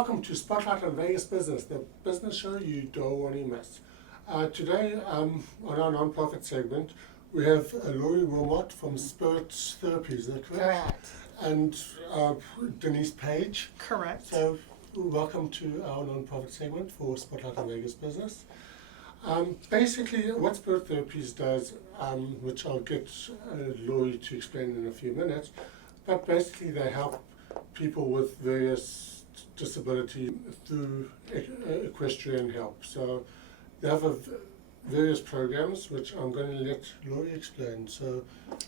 Welcome to Spotlight on Vegas Business, the business show you don't want to miss. Today, on our non-profit segment, we have Laurie Wilmot from spiritTherapies, is that correct? Correct. And Denise Page. Correct. So, welcome to our non-profit segment for Spotlight on Vegas Business. Basically, what spiritTherapies does, which I'll get Laurie to explain in a few minutes, but basically they help people with various disability through equestrian help. So they have various programs which I'm going to let Laurie explain. So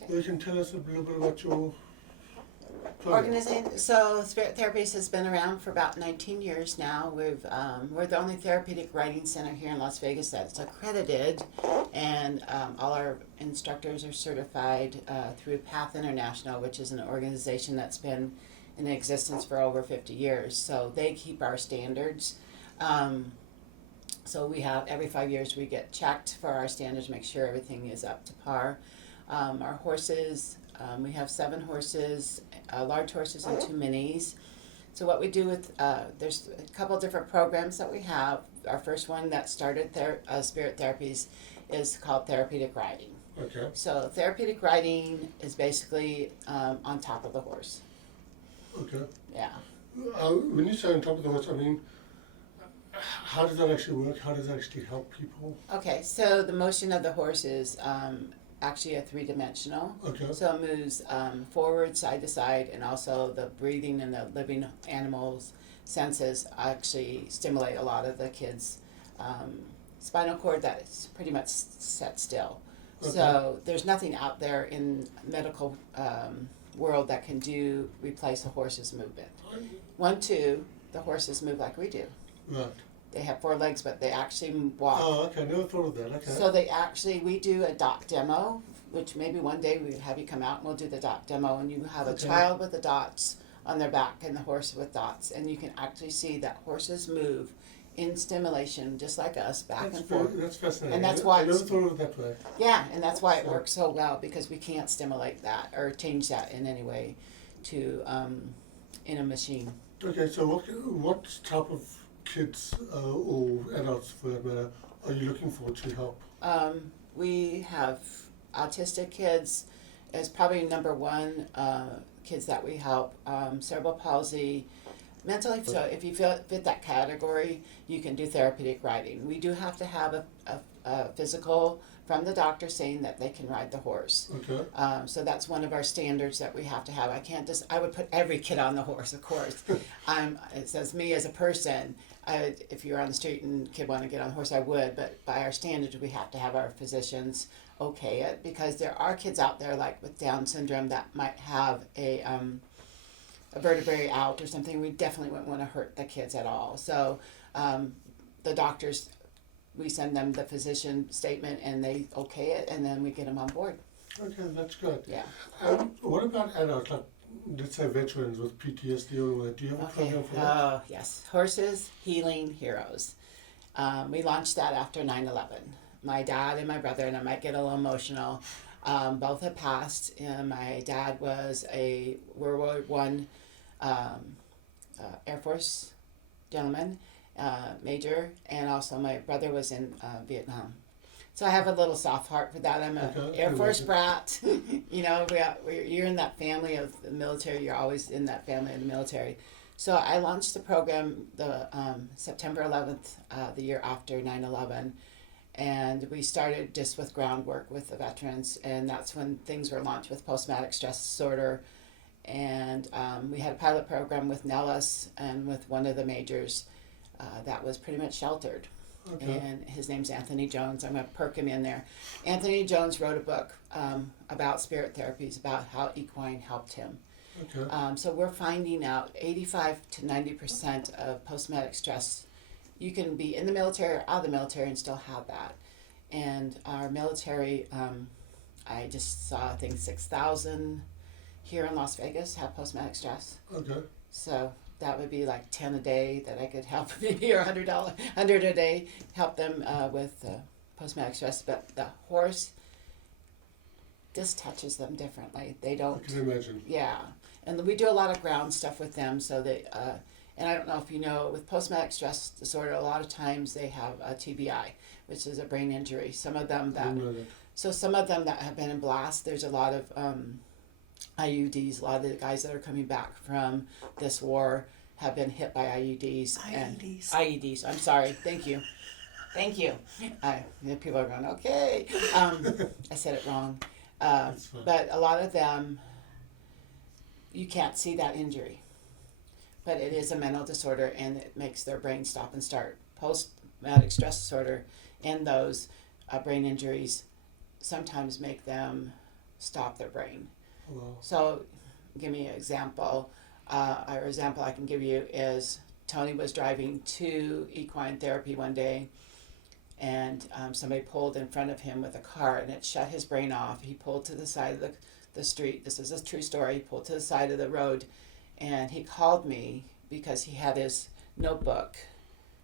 you can tell us a little bit about your Organization. So spiritTherapies has been around for about 19 years now. We're the only therapeutic riding center here in Las Vegas that's accredited, and all our instructors are certified through Path International, which is an organization that's been in existence for over 50 years. So they keep our standards. So we have, every 5 years we get checked for our standards, make sure everything is up to par. Our horses, we have 7 horses, large horses and 2 minis. So what we do with, there's a couple different programs that we have. Our first one that started spiritTherapies is called therapeutic riding. Okay. So therapeutic riding is basically on top of the horse. Okay. Yeah. When you say on top of the horse, I mean, how does that actually work? How does that actually help people? Okay, so the motion of the horse is actually a 3-dimensional. Okay. So it moves forward, side to side, and also the breathing and the living animals' senses actually stimulate a lot of the kids' spinal cord that is pretty much set still. Okay. So there's nothing out there in medical world that can replace a horse's movement. 1, 2, the horses move like we do. Right. They have 4 legs, but they actually walk. Oh, okay. Never thought of that. Okay. So we do a dot demo, which maybe one day we have you come out and we'll do the dot demo, and you have a child with the dots on their back and the horse with dots, and you can actually see that horses move in stimulation just like us, back and forth. That's fascinating. And that's why I never thought of it that way. Yeah, and that's why it works so well, because we can't stimulate that or change that in any way to in a machine. Okay, so what type of kids or adults, for that matter, are you looking for to help? We have autistic kids as probably number 1 kids that we help. Cerebral palsy, mentally. So if you fit that category, you can do therapeutic riding. We do have to have a physical from the doctor saying that they can ride the horse. Okay. So that's one of our standards that we have to have. I would put every kid on the horse, of course. It says me as a person, if you're on the street and a kid want to get on the horse, I would, but by our standards, we have to have our physicians okay it, because there are kids out there like with Down syndrome that might have a vertebrae out or something. We definitely wouldn't want to hurt the kids at all. So the doctors, we send them the physician statement and they okay it, and then we get them on board. Okay, that's good. Yeah. What about adults, like, let's say veterans with PTSD or all that? Do you have a program for that? Oh, yes. Horses Healing Heroes. We launched that after 9/11. My dad and my brother, and I might get a little emotional, both had passed. My dad was a World War I Air Force gentleman, major, and also my brother was in Vietnam. So I have a little soft heart for that. I'm an Air Force brat. You know, you're in that family of the military. You're always in that family of the military. So I launched the program the September 11th, the year after 9/11. And we started just with groundwork with the veterans, and that's when things were launched with post-traumatic stress disorder. And we had a pilot program with Nellis and with one of the majors that was pretty much sheltered. Okay. And his name's Anthony Jones. I'm going to perk him in there. Anthony Jones wrote a book about spiritTherapies, about how equine helped him. Okay. So we're finding out 85 to 90% of post-traumatic stress, you can be in the military or out of the military and still have that. And our military, I just saw, I think 6,000 here in Las Vegas have post-traumatic stress. Okay. So that would be like 10 a day that I could help, maybe, or $100 a day, help them with post-traumatic stress. But the horse just touches them differently. They don't. I can imagine. Yeah. And we do a lot of ground stuff with them, so that And I don't know if you know, with post-traumatic stress disorder, a lot of times they have a TBI, which is a brain injury. Some of them that, some of them that have been in blast, there's a lot of IUDs. A lot of the guys that are coming back from this war have been hit by IUDs. IEDs. I'm sorry. Thank you. People are going, okay. I said it wrong. But a lot of them, you can't see that injury. But it is a mental disorder, and it makes their brain stop and start. Post-traumatic stress disorder and those brain injuries sometimes make them stop their brain. Wow. So, give me an example. An example I can give you is Tony was driving to equine therapy one day, and somebody pulled in front of him with a car, and it shut his brain off. He pulled to the side of the street. This is a true story. He pulled to the side of the road, and he called me because he had his notebook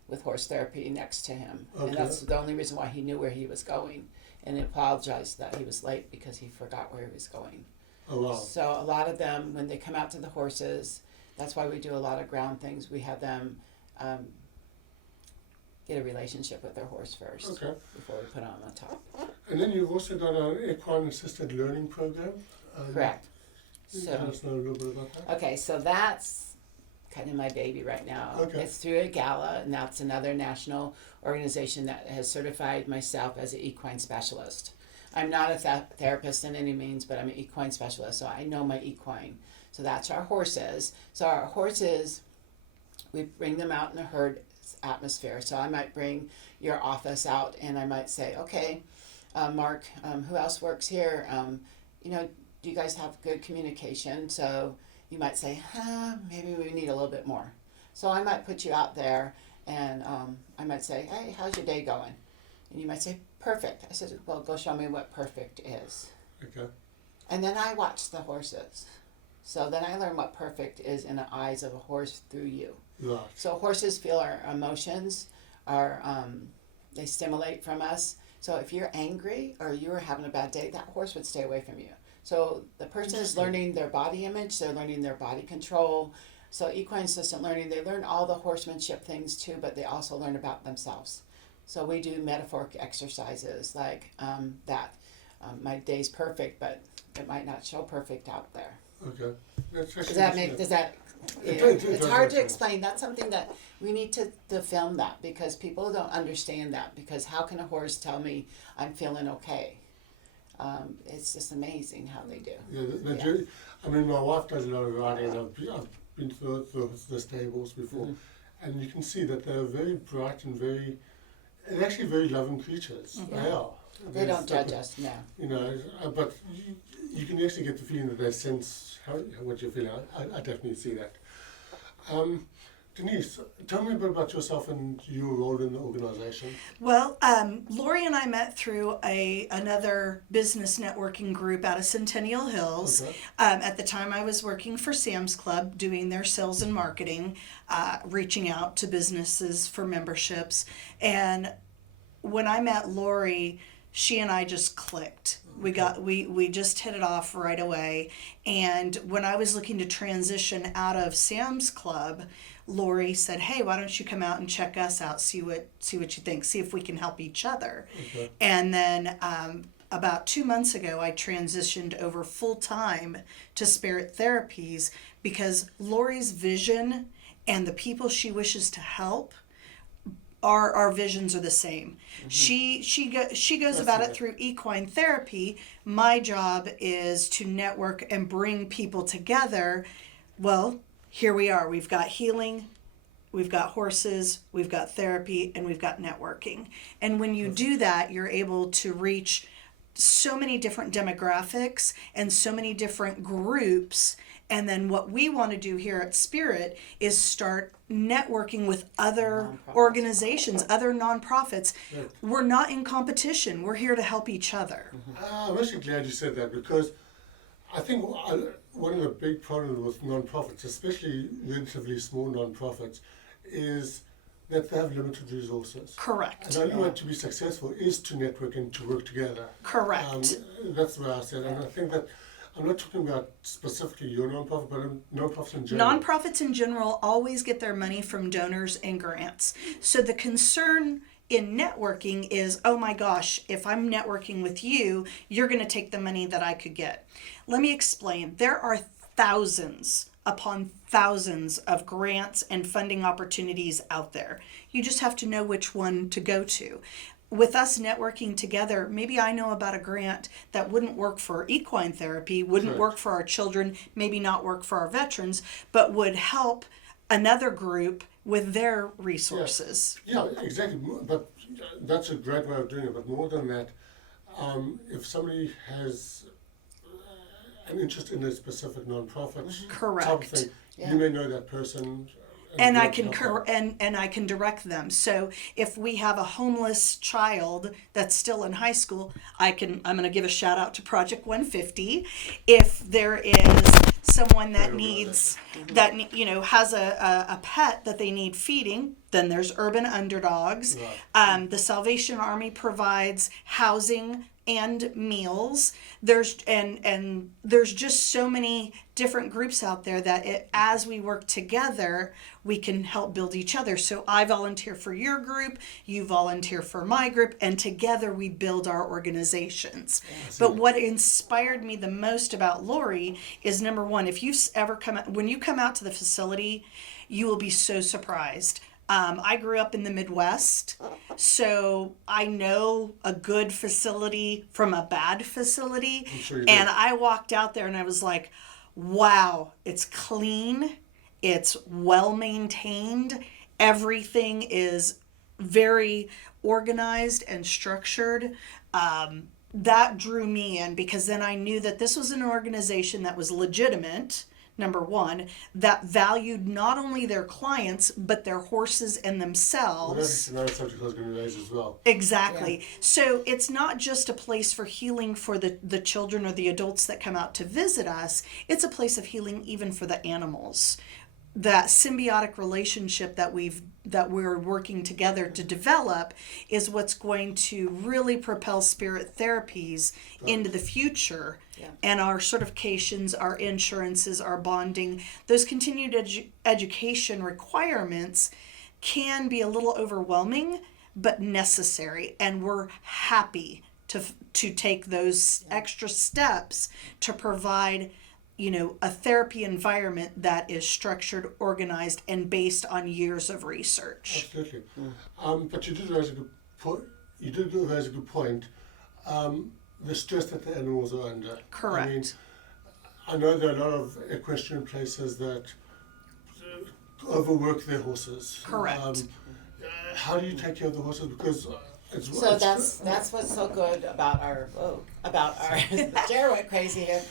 with horse therapy next to him. Okay. And that's the only reason why he knew where he was going. And he apologized that he was late because he forgot where he was going. Oh, wow. So a lot of them, when they come out to the horses, that's why we do a lot of ground things. We have them get a relationship with their horse first before we put them on the top. And then you've also got an equine assisted learning program. Correct. So, tell us a little bit about that. Okay, so that's kind of my baby right now. Okay. It's through a gala, and that's another national organization that has certified myself as an equine specialist. I'm not a therapist in any means, but I'm an equine specialist, so I know my equine. So that's our horses. So our horses, we bring them out in a herd atmosphere. So I might bring your office out, and I might say, okay, Mark, who else works here? Do you guys have good communication? So you might say, maybe we need a little bit more. So I might put you out there, and I might say, hey, how's your day going? And you might say, perfect. I said, well, go show me what perfect is. Okay. And then I watch the horses. So then I learn what perfect is in the eyes of a horse through you. Right. So horses feel our emotions, they stimulate from us. So if you're angry or you're having a bad day, that horse would stay away from you. So the person is learning their body image, they're learning their body control. So equine assistant learning, they learn all the horsemanship things too, but they also learn about themselves. So we do metaphoric exercises like that. My day's perfect, but it might not show perfect out there. Okay. It's hard to explain. That's something that we need to film that, because people don't understand that, because how can a horse tell me I'm feeling okay? It's just amazing how they do. Yeah, I mean, my wife does a lot of riding, and I've been to the stables before, and you can see that they're very bright and they're actually very loving creatures. Yeah. They are. They don't judge us, no. But you can actually get the feeling that they sense what you're feeling. I definitely see that. Denise, tell me a bit about yourself and your role in the organization. Well, Lori and I met through another business networking group out of Centennial Hills. Okay. At the time, I was working for Sam's Club, doing their sales and marketing, reaching out to businesses for memberships. And when I met Lori, she and I just clicked. We just hit it off right away. And when I was looking to transition out of Sam's Club, Lori said, hey, why don't you come out and check us out, see what you think, see if we can help each other. Okay. And then about 2 months ago, I transitioned over full-time to Spirit Therapies, because Lori's vision and the people she wishes to help, our visions are the same. Mm-hmm. She goes about it through equine therapy. My job is to network and bring people together. Well, here we are. We've got healing, we've got horses, we've got therapy, and we've got networking. And when you do that, you're able to reach so many different demographics and so many different groups. And then what we want to do here at Spirit is start networking with other organizations, other nonprofits. Yeah. We're not in competition. We're here to help each other. I'm actually glad you said that, because I think one of the big problems with nonprofits, especially relatively small nonprofits, is that they have limited resources. Correct. And the only way to be successful is to network and to work together. Correct. That's what I said, and I think that I'm not talking about specifically your nonprofit, but nonprofits in general. Nonprofits in general always get their money from donors and grants. So the concern in networking is, oh my gosh, if I'm networking with you, you're going to take the money that I could get. Let me explain. There are thousands upon thousands of grants and funding opportunities out there. You just have to know which one to go to. With us networking together, maybe I know about a grant that wouldn't work for equine therapy, wouldn't Correct. work for our children, maybe not work for our veterans, but would help another group with their resources. Yeah, exactly. But that's a great way of doing it. But more than that, if somebody has an interest in a specific nonprofit type of Correct. thing, Yeah. you may know that person. And be I able to can help out. and I can direct them. So if we have a homeless child that's still in high school, I'm going to give a shout out to Project 150. If there is someone that needs has a pet that they need feeding, then there's Urban Underdogs. Right. The Salvation Army provides housing and meals. There's just so many different groups out there that as we work together, we can help build each other. So I volunteer for your group, you volunteer for my group, and together we build our organizations. But what inspired me the most about Lori is, number one, if you ever when you come out to the facility, you will be so surprised. I grew up in the Midwest, so I know a good facility from a bad facility. I'm sure you And do. I walked out there and I was like, wow, it's clean, it's well maintained, everything is very organized and structured. That drew me in because then I knew that this was an organization that was legitimate. Number one, that valued not only their clients, but their horses and Well, themselves. that's another subject I was going to raise as well. Exactly. So it's not just a place for healing for the children or the adults that come out to visit us. It's a place of healing even for the animals. That symbiotic relationship that we're working together to develop is what's going to really propel spirit therapies into the future. Yeah. And our certifications, our insurances, our bonding, those continued education requirements can be a little overwhelming, but necessary. And we're happy to take those extra steps to provide a therapy environment that is structured, organized, and based on years of research. Absolutely. But you did raise a good point. The stress that the animals are under. Correct. I mean, I know there are a lot of equestrian places that overwork their horses. Correct. How do you take care of the horses? Because So that's what's so good about our Jared went crazy here,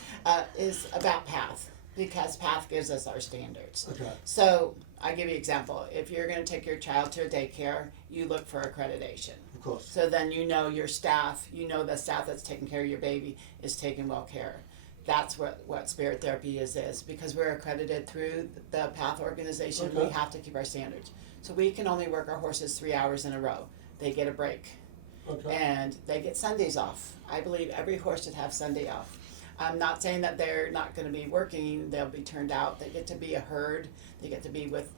is about PATH, because PATH gives us our standards. Okay. So I give you an example. If you're going to take your child to a daycare, you look for accreditation. Of course. So then your staff, the staff that's taking care of your baby is taking well care. That's what Spirit Therapy is because we're accredited through the PATH organization. Okay. We have to keep our standards. So we can only work our horses 3 hours in a row. They get a break. Okay. And they get Sundays off. I believe every horse should have Sunday off. I'm not saying that they're not going to be working. They'll be turned out. They get to be a herd. They get to be with.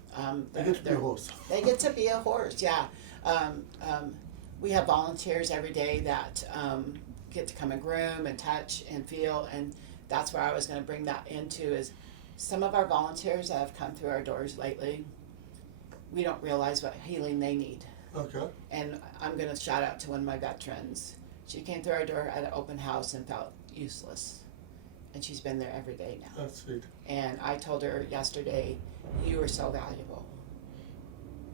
They get to be a horse. They get to be a horse. Yeah. We have volunteers every day that get to come and groom and touch and feel, and that's where I was going to bring that into is some of our volunteers that have come through our doors lately. We don't realize what healing they need. Okay. And I'm going to shout out to one of my veterans. She came through our door at an open house and felt useless. And she's been there every day now. That's sweet. And I told her yesterday, you are so valuable.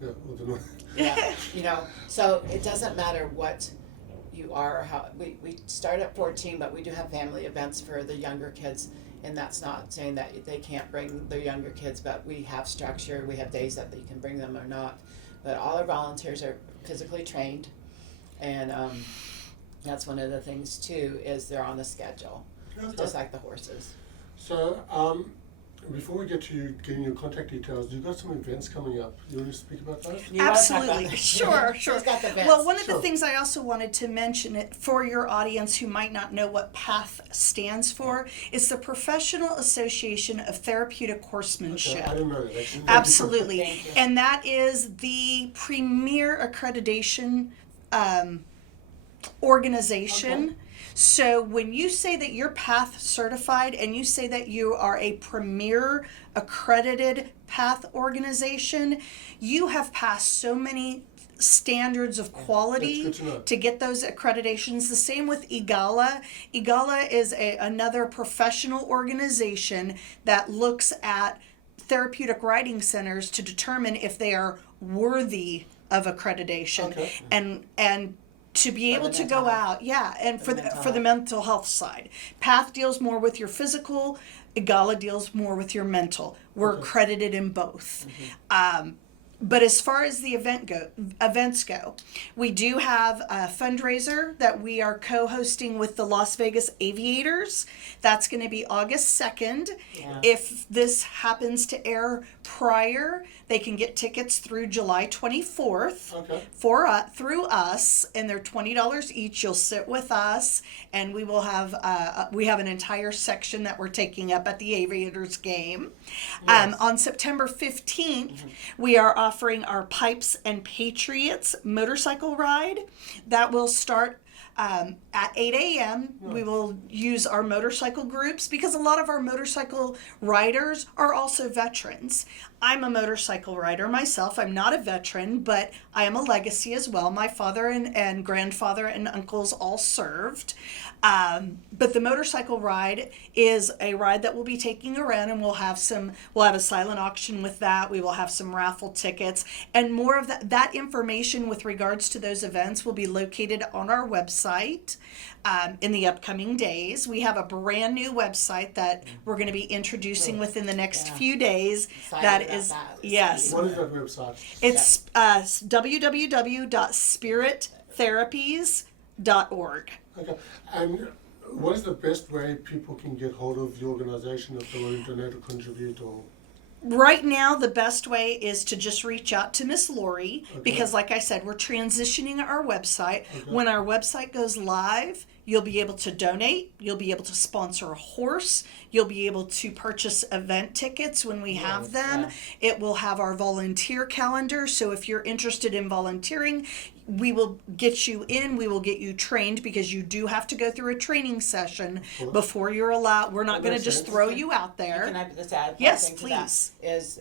Yeah. Well, then, Yeah. So it doesn't matter what you are or how. We start at 14, but we do have family events for the younger kids. And that's not saying that they can't bring their younger kids, but we have structure. We have days that you can bring them or not. But all our volunteers are physically trained, and that's one of the things too is they're on the schedule, Okay. just like the horses. So, before we get to you getting your contact details, you've got some events coming up. You want to speak about those? You wanna talk about Absolutely. that? Sure. She's got the best. Well, one of Sure. the things I also wanted to mention it for your audience who might not know what PATH stands for is the Professional Association of Therapeutic Horsemanship. Okay, I didn't know that. Actually. Absolutely. Thank you. And that is the premier accreditation organization. Okay. So when you say that you're PATH certified and you say that you are a premier accredited PATH organization, you have passed so many standards of quality That's good to know. to get those accreditations. The same with EGALA. EGALA is another professional organization that looks at therapeutic riding centers to determine if they are worthy of accreditation. Okay. And to be For able the to mental go health. out, yeah, and For for the mental the mental health side. PATH deals more with your physical, EGALA deals more with your mental. We're Okay. accredited in both. But as far as the events go, we do have a fundraiser that we are co-hosting with the Las Vegas Aviators. That's going to be August 2nd. Yeah. If this happens to air prior, they can get tickets through July 24th Okay. through us, and they're $20 each. You'll sit with us, and we will have an entire section that we're taking up at the Aviators game. Yes. On September 15th, we are offering our Pipes and Patriots motorcycle ride. That will start at 8 a.m. We will use our motorcycle groups because a lot of our motorcycle riders are also veterans. I'm a motorcycle rider myself. I'm not a veteran, but I am a legacy as well. My father and grandfather and uncles all served. But the motorcycle ride is a ride that we'll be taking around, and we'll have a silent auction with that. We will have some raffle tickets, and more of that information with regards to those events will be located on our website in the upcoming days. We have a brand new website that we're going to be introducing within the next Yeah. few days. Excited That about is, that. yes. What is that website? It's www.spiritTherapies1.org. Okay. And what is the best way people can get hold of the organization if they want to donate or contribute or? Right now, the best way is to just reach out to Miss Lori because, like I said, we're transitioning our website. Okay. When our website goes live, you'll be able to donate. You'll be able to sponsor a horse. You'll be able to purchase event tickets when we have them. yeah. It will have our volunteer calendar. So if you're interested in volunteering, we will get you in. We will get you trained because you do have to go through a training session Cool. before you're allowed. We're not That going to makes just sense. throw you out there. Can I just add one Yes, thing to that? please. Is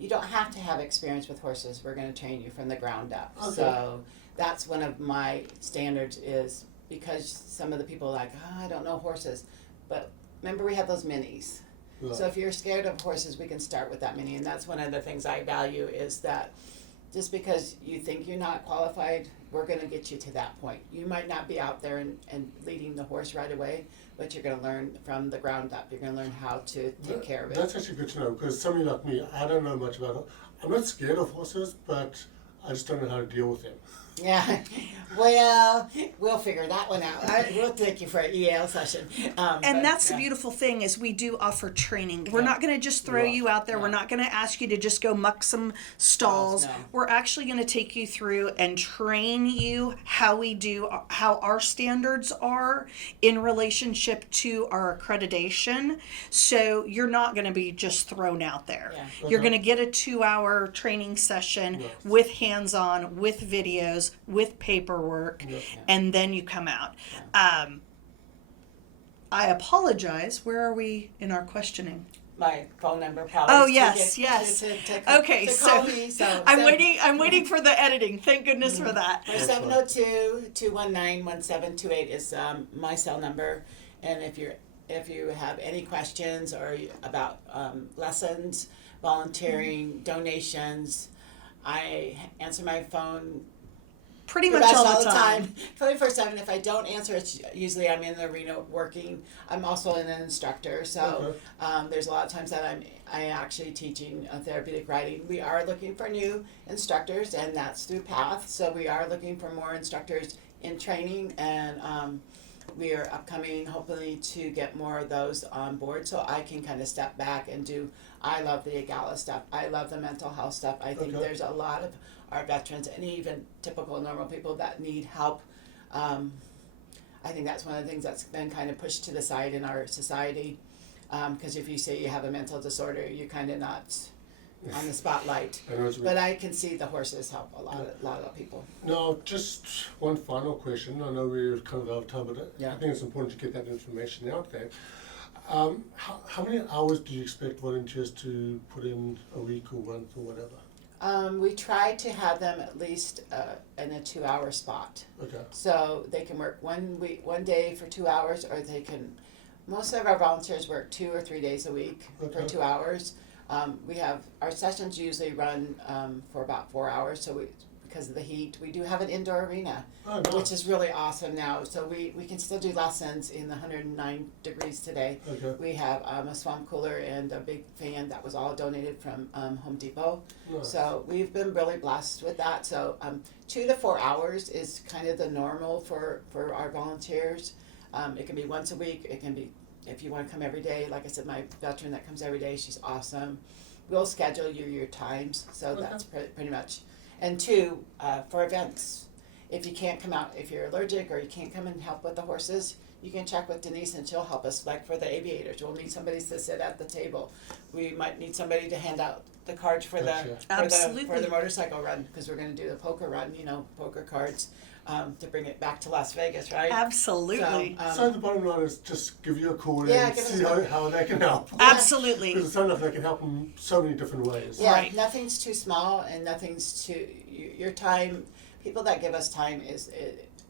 you don't have to have experience with horses. We're going to train you from the ground up. Okay. So that's one of my standards is because some of the people are like, I don't know horses. But remember we have those minis. Right. So if you're scared of horses, we can start with that mini. And that's one of the things I value is that just because you think you're not qualified, we're going to get you to that point. You might not be out there and leading the horse right away, but you're going to learn from the ground up. You're going to learn how to take care of it. That's actually good to know because somebody like me, I don't know much about it. I'm not scared of horses, but I just don't know how to deal with them. Yeah, well, we'll figure that one out. We'll take you for an EL session. And that's the beautiful thing is we do offer training. We're not going to just throw Right. you out there. No. We're not going to ask you to just go muck some stalls. No. We're actually going to take you through and train you how our standards are in relationship to our accreditation. So you're not going to be just thrown out there. Yeah. You're Okay. going to get a 2-hour training session Yes. with hands-on, with videos, with paperwork, Yeah. and then you come out. I apologize. Where are we in our questioning? My phone number, probably. Oh, yes, yes. Okay, to call so me, so I'm waiting for the editing. Thank goodness for that. My 702-219-1728 is my cell number, and if you have any questions or about lessons, volunteering, donations, I answer my phone Pretty pretty much much all the time. 24/7. If I don't answer, it's usually I'm in the arena working. I'm also an instructor, so there's a lot of times that I actually teaching therapeutic riding. We are looking for new instructors, and that's through PATH. So we are looking for more instructors in training, and we are upcoming, hopefully, to get more of those on board, so I can kind of step back and do. I love the EGALA stuff. I love the mental health stuff. I think Okay. there's a lot of our veterans and even typical normal people that need help. I think that's one of the things that's been kind of pushed to the side in our society. Because if you say you have a mental disorder, you're kind of not on the spotlight. I know what you mean. But I can see the horses help a lot of people. Now, just one final question. I know we're kind of out of time, but Yeah. I think it's important to get that information out there. How many hours do you expect volunteers to put in a week or month or whatever? We try to have them at least in a 2-hour spot. Okay. So they can work one day for 2 hours, or they can. Most of our volunteers work 2 or 3 days a week for Okay. 2 hours. We have our sessions usually run for about 4 hours. So because of the heat, we do have an indoor arena, Oh, nice. which is really awesome now. So we can still do lessons in the 109 degrees today. Okay. We have a swamp cooler and a big fan that was all donated from Home Depot. Nice. So we've been really blessed with that. So 2 to 4 hours is kind of the normal for our volunteers. It can be once a week. It can be if you want to come every day. Like I said, my veteran that comes every day, she's awesome. We'll schedule your times. So Okay. that's pretty much. And 2, for events. If you can't come out, if you're allergic or you can't come and help with the horses, you can check with Denise and she'll help us. Like for the aviators, we'll need somebody to sit at the table. We might need somebody to hand out the cards for Gotcha. Absolutely. for the motorcycle run, because we're going to do the poker run. Poker cards to bring it back to Las Vegas, right? Absolutely. So the bottom line is just give you a call Yeah, and give us see a how they can help. Absolutely. Because it sounds like they can help in so many different ways. Yeah, Right. nothing's too small and nothing's too. Your time, people that give us time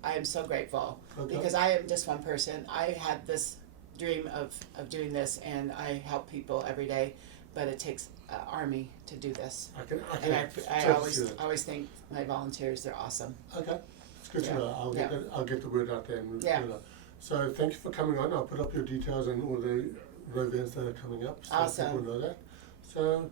I am so grateful Okay. because I am just one person. I had this dream of doing this and I help people every day, but it takes an army to do this. I can And I totally see that. always think my volunteers, they're awesome. Okay, it's good Yeah. to know. I'll get the word out there. And, Yeah. So thank you for coming on. I'll put up your details and all the events that are coming up, so Awesome. people know that. So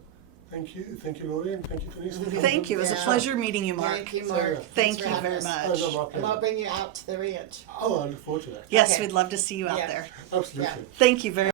thank you, Laurie, and thank you, Denise. For coming Thank you. It was a Yeah. pleasure meeting you, Mark. Thank you, So, Mark. yeah. Thanks Thank for you having very us. much. Oh, no, Mark, And I'll bring you out to the ranch. Oh, I look forward to that. Yes, Okay. we'd love to see you out Yeah. there. Absolutely. Yeah. Thank you very